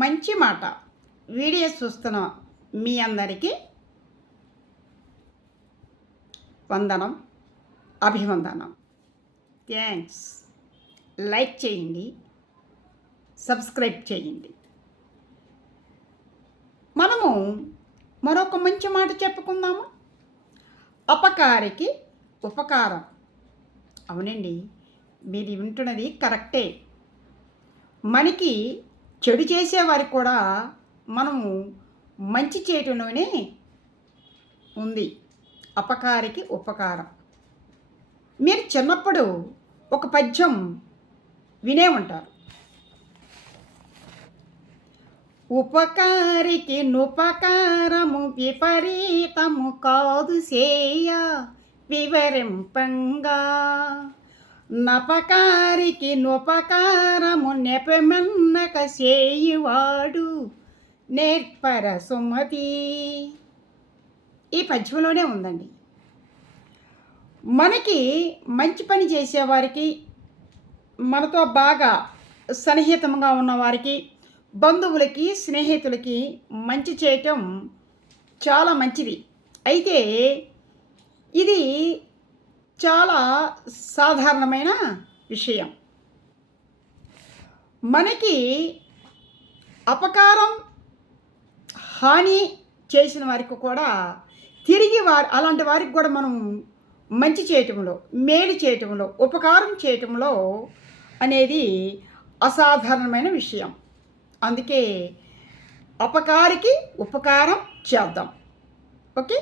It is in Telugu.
మంచి మాట వీడియో చూస్తున్న మీ అందరికీ వందనం, అభివందనం. థ్యాంక్స్. లైక్ చేయండి, సబ్స్క్రైబ్ చేయండి. మనము మరొక మంచి మాట చెప్పుకుందాము. అపకారికి ఉపకారం. అవునండి, మీరు వింటున్నది కరెక్టే. మనకి చెడు చేసేవారికి కూడా మనము మంచి చేయటంలోనే ఉంది అపకారికి ఉపకారం. మీరు చిన్నప్పుడు ఒక పద్యం వినే ఉంటారు. ఉపకారికి నుపకారము విపరీతము కాదు సేయ వివరింపంగా, నపకారికి నుపకారము నెపమెన్నక చేయువాడు నేర్పర సుమతి. ఈ పద్యంలోనే ఉందండి. మనకి మంచి పని చేసేవారికి, మనతో బాగా సన్నిహితంగా ఉన్నవారికి, బంధువులకి, స్నేహితులకి మంచి చేయటం చాలా మంచిది. అయితే ఇది చాలా సాధారణమైన విషయం. మనకి అపకారం, హాని చేసిన వారికి కూడా తిరిగి అలాంటి వారికి కూడా మనం మంచి చేయటంలో, మేలు చేయటంలో, ఉపకారం చేయటంలో అనేది అసాధారణమైన విషయం. అందుకే అపకారికి ఉపకారం చేద్దాం. ఓకే.